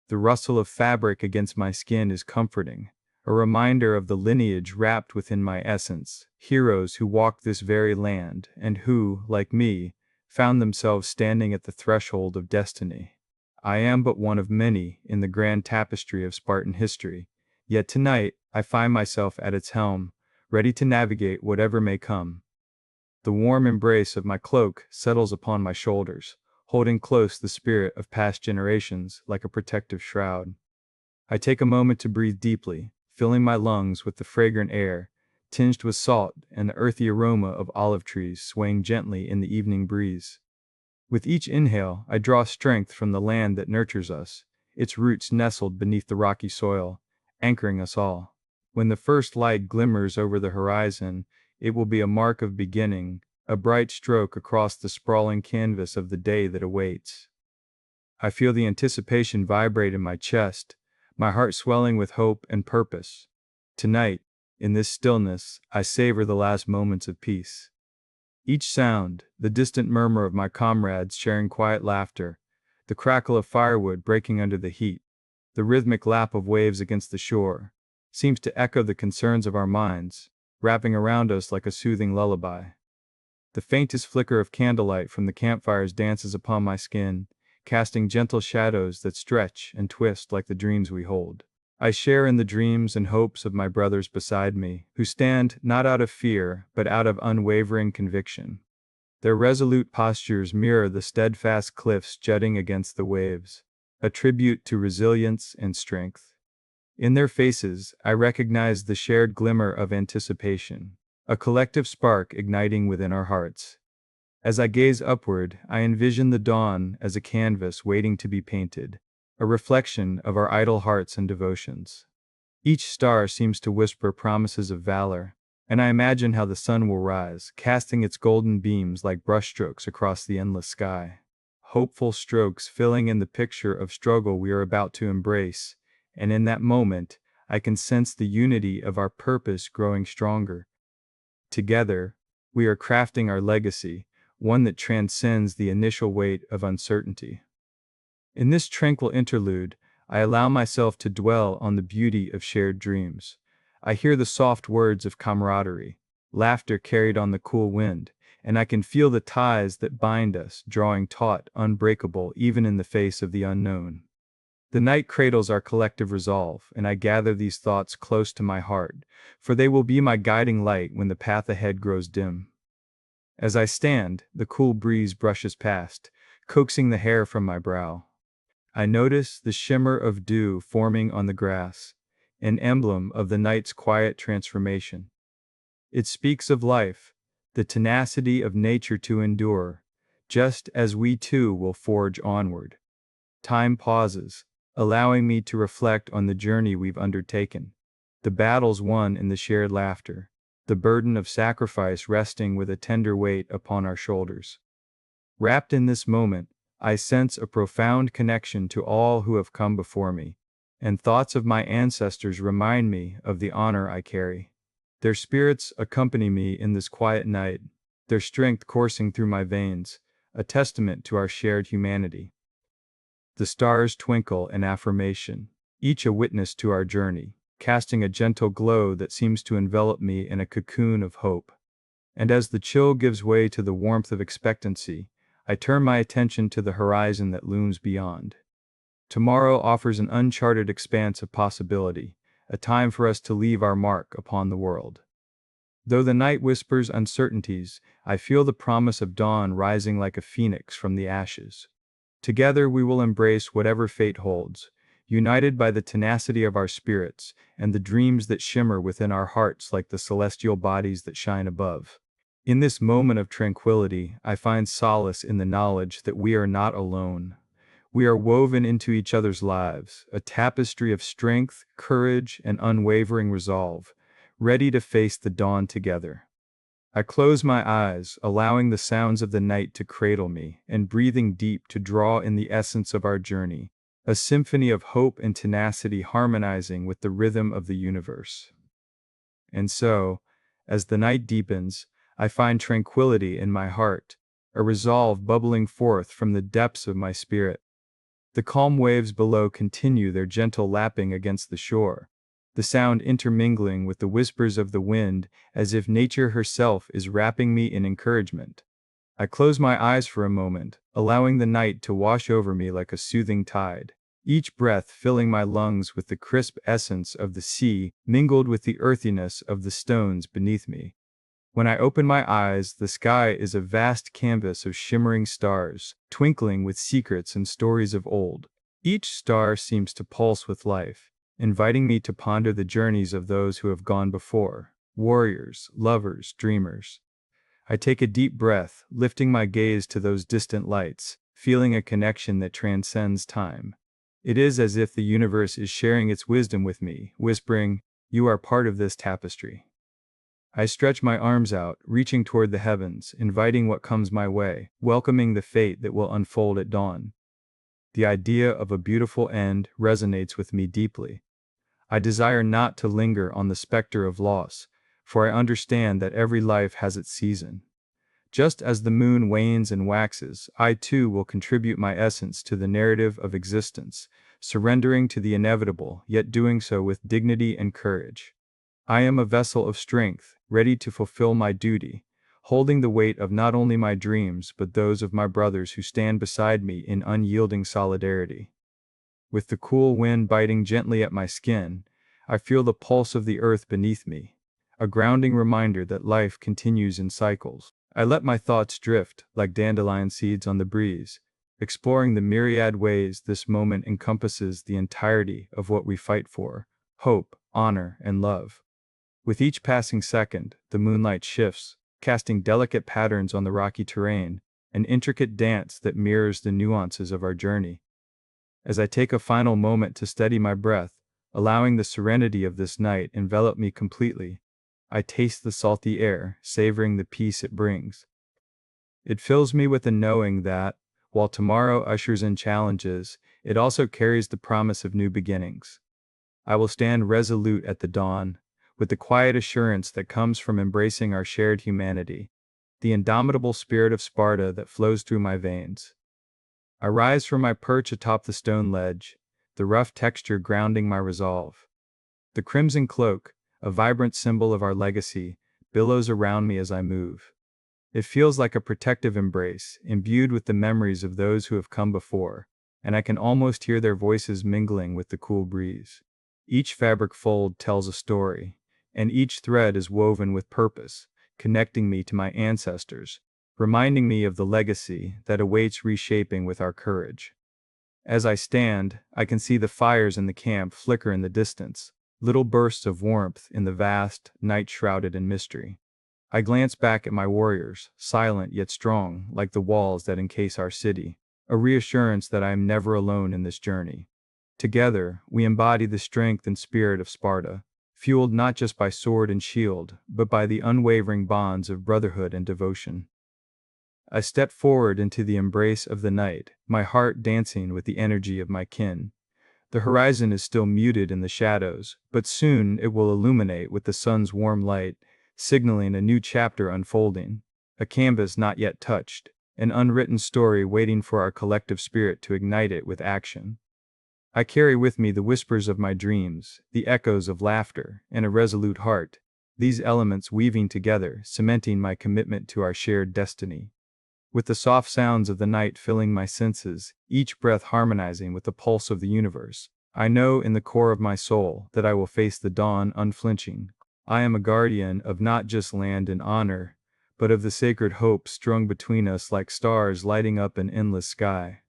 The rustle of fabric against my skin is comforting, a reminder of the lineage wrapped within my essence, heroes who walked this very land, and who, like me, found themselves standing at the threshold of destiny. I am but one of many in the grand tapestry of Spartan history, yet tonight I find myself at its helm, ready to navigate whatever may come. The warm embrace of my cloak settles upon my shoulders, holding close the spirit of past generations like a protective shroud. I take a moment to breathe deeply, filling my lungs with the fragrant air, tinged with salt and the earthy aroma of olive trees swaying gently in the evening breeze. With each inhale, I draw strength from the land that nurtures us, its roots nestled beneath the rocky soil, anchoring us all. When the first light glimmers over the horizon, it will be a mark of beginning, a bright stroke across the sprawling canvas of the day that awaits. I feel the anticipation vibrate in my chest, my heart swelling with hope and purpose. Tonight, in this stillness, I savor the last moments of peace. Each sound, the distant murmur of my comrades sharing quiet laughter, the crackle of firewood breaking under the heat, the rhythmic lap of waves against the shore, seems to echo the concerns of our minds, wrapping around us like a soothing lullaby. The faintest flicker of candlelight from the campfires dances upon my skin, casting gentle shadows that stretch and twist like the dreams we hold. I share in the dreams and hopes of my brothers beside me, who stand not out of fear, but out of unwavering conviction. Their resolute postures mirror the steadfast cliffs jutting against the waves, a tribute to resilience and strength. In their faces, I recognize the shared glimmer of anticipation, a collective spark igniting within our hearts. As I gaze upward, I envision the dawn as a canvas waiting to be painted, a reflection of our idle hearts and devotions. Each star seems to whisper promises of valor, and I imagine how the sun will rise, casting its golden beams like brushstrokes across the endless sky. Hopeful strokes filling in the picture of struggle we are about to embrace, and in that moment, I can sense the unity of our purpose growing stronger. Together, we are crafting our legacy, one that transcends the initial weight of uncertainty. In this tranquil interlude, I allow myself to dwell on the beauty of shared dreams. I hear the soft words of camaraderie, laughter carried on the cool wind, and I can feel the ties that bind us drawing taut, unbreakable even in the face of the unknown. The night cradles our collective resolve, and I gather these thoughts close to my heart, for they will be my guiding light when the path ahead grows dim. As I stand, the cool breeze brushes past, coaxing the hair from my brow. I notice the shimmer of dew forming on the grass, an emblem of the night's quiet transformation. It speaks of life, the tenacity of nature to endure, just as we too will forge onward. Time pauses, allowing me to reflect on the journey we've undertaken, the battles won in the shared laughter, the burden of sacrifice resting with a tender weight upon our shoulders. Wrapped in this moment, I sense a profound connection to all who have come before me, and thoughts of my ancestors remind me of the honor I carry. Their spirits accompany me in this quiet night, their strength coursing through my veins, a testament to our shared humanity. The stars twinkle in affirmation, each a witness to our journey, casting a gentle glow that seems to envelop me in a cocoon of hope. And as the chill gives way to the warmth of expectancy, I turn my attention to the horizon that looms beyond. Tomorrow offers an uncharted expanse of possibility, a time for us to leave our mark upon the world. Though the night whispers uncertainties, I feel the promise of dawn rising like a phoenix from the ashes. Together we will embrace whatever fate holds, united by the tenacity of our spirits and the dreams that shimmer within our hearts like the celestial bodies that shine above. In this moment of tranquility, I find solace in the knowledge that we are not alone. We are woven into each other's lives, a tapestry of strength, courage, and unwavering resolve, ready to face the dawn together. I close my eyes, allowing the sounds of the night to cradle me, and breathing deep to draw in the essence of our journey, a symphony of hope and tenacity harmonizing with the rhythm of the universe. And so, as the night deepens, I find tranquility in my heart, a resolve bubbling forth from the depths of my spirit. The calm waves below continue their gentle lapping against the shore, the sound intermingling with the whispers of the wind as if nature herself is wrapping me in encouragement. I close my eyes for a moment, allowing the night to wash over me like a soothing tide, each breath filling my lungs with the crisp essence of the sea mingled with the earthiness of the stones beneath me. When I open my eyes, the sky is a vast canvas of shimmering stars, twinkling with secrets and stories of old. Each star seems to pulse with life, inviting me to ponder the journeys of those who have gone before, warriors, lovers, dreamers. I take a deep breath, lifting my gaze to those distant lights, feeling a connection that transcends time. It is as if the universe is sharing its wisdom with me, whispering, "You are part of this tapestry." I stretch my arms out, reaching toward the heavens, inviting what comes my way, welcoming the fate that will unfold at dawn. The idea of a beautiful end resonates with me deeply. I desire not to linger on the specter of loss, for I understand that every life has its season. Just as the moon wanes and waxes, I too will contribute my essence to the narrative of existence, surrendering to the inevitable, yet doing so with dignity and courage. I am a vessel of strength, ready to fulfill my duty, holding the weight of not only my dreams but those of my brothers who stand beside me in unyielding solidarity. With the cool wind biting gently at my skin, I feel the pulse of the earth beneath me, a grounding reminder that life continues in cycles. I let my thoughts drift like dandelion seeds on the breeze, exploring the myriad ways this moment encompasses the entirety of what we fight for: hope, honor, and love. With each passing second, the moonlight shifts, casting delicate patterns on the rocky terrain, an intricate dance that mirrors the nuances of our journey. As I take a final moment to steady my breath, allowing the serenity of this night envelop me completely, I taste the salty air, savoring the peace it brings. It fills me with the knowing that, while tomorrow ushers in challenges, it also carries the promise of new beginnings. I will stand resolute at the dawn, with the quiet assurance that comes from embracing our shared humanity, the indomitable spirit of Sparta that flows through my veins. I rise from my perch atop the stone ledge, the rough texture grounding my resolve. The crimson cloak, a vibrant symbol of our legacy, billows around me as I move. It feels like a protective embrace, imbued with the memories of those who have come before, and I can almost hear their voices mingling with the cool breeze. Each fabric fold tells a story, and each thread is woven with purpose, connecting me to my ancestors, reminding me of the legacy that awaits reshaping with our courage. As I stand, I can see the fires in the camp flicker in the distance, little bursts of warmth in the vast night shrouded in mystery. I glance back at my warriors, silent yet strong, like the walls that encase our city, a reassurance that I am never alone in this journey. Together, we embody the strength and spirit of Sparta, fueled not just by sword and shield, but by the unwavering bonds of brotherhood and devotion. I step forward into the embrace of the night, my heart dancing with the energy of my kin. The horizon is still muted in the shadows, but soon it will illuminate with the sun's warm light, signaling a new chapter unfolding, a canvas not yet touched, an unwritten story waiting for our collective spirit to ignite it with action. I carry with me the whispers of my dreams, the echoes of laughter, and a resolute heart, these elements weaving together, cementing my commitment to our shared destiny. With the soft sounds of the night filling my senses, each breath harmonizing with the pulse of the universe, I know in the core of my soul that I will face the dawn unflinching. I am a guardian of not just land and honor, but of the sacred hope strung between us like stars lighting up an endless sky.